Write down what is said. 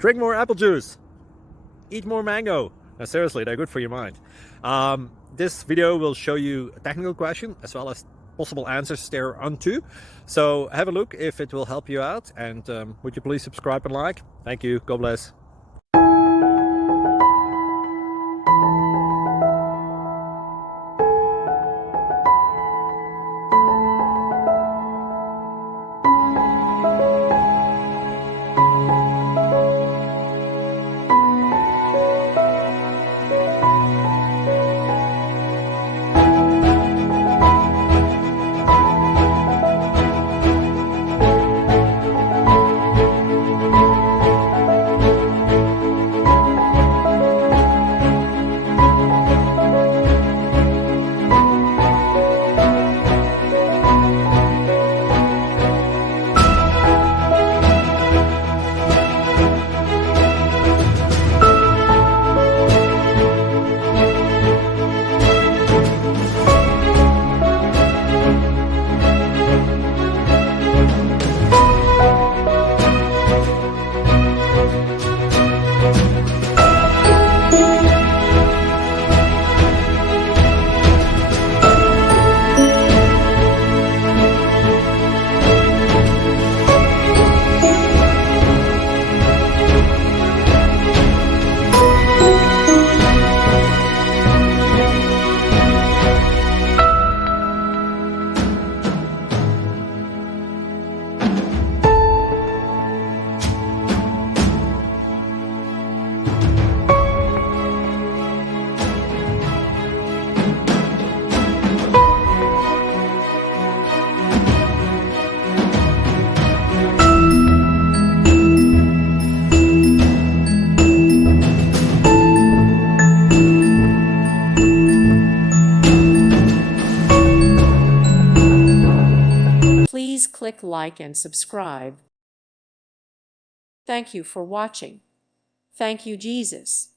Drink more apple juice. Eat more mango. Now, seriously, they're good for your mind. This video will show you a technical question as well as possible answers thereunto. So have a look if it will help you out, and would you please subscribe and like? Thank you. God bless. Please click like and subscribe. Thank you for watching. Thank you, Jesus.